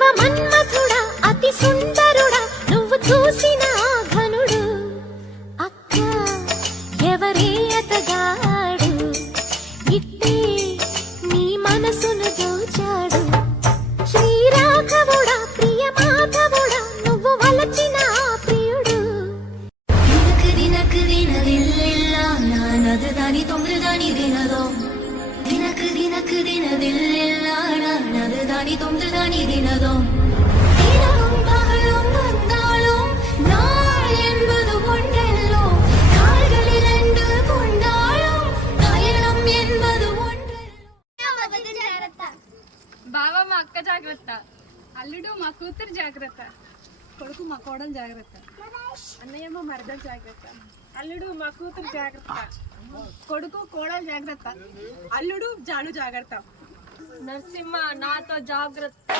బావ మన్మథుడా అతి సుందరుడా నువ్వు చూసిన ఘనుడు అక్క ఎవరే అతగాడు ఇట్టే నీ మనసును దోచాడు శ్రీరాఘవుడా ప్రియ మాధవుడా నువ్వు వలచిన ప్రియుడు ದಿನಕ್ಕೆ ದಿನವಿಲ್ಲ ನಾನದುದಾನಿ ತೊಂದ್ರದಾನಿ ದಿನದೋ ದಿನಕ್ಕೆ ದಿನವಿಲ್ಲ ನಾನದುದಾನಿ ತೊಂದ್ರದಾನಿ ದಿನದೋ தினமும் பகலும் வந்தாலும் நாள் என்பது ஒன்றல்லோ நாள்கள் இரண்டு கொண்டாலும் பயணம் என்பது ఒంటెల్లో బావ మా అక్క జాగ్రత్త, అల్లుడు మా కూతురు జాగ్రత్త, కొడుకు మా కోడలు జాగ్రత్త, అన్నయ్య మా మరదలు జాగ్రత్త, అల్లుడు మా కూతురు జాగ్రత్త, కొడుకు కోడలు జాగ్రత్త, అల్లుడు జాను జాగ్రత్త, నరసింహ నాతో జాగ్రత్త.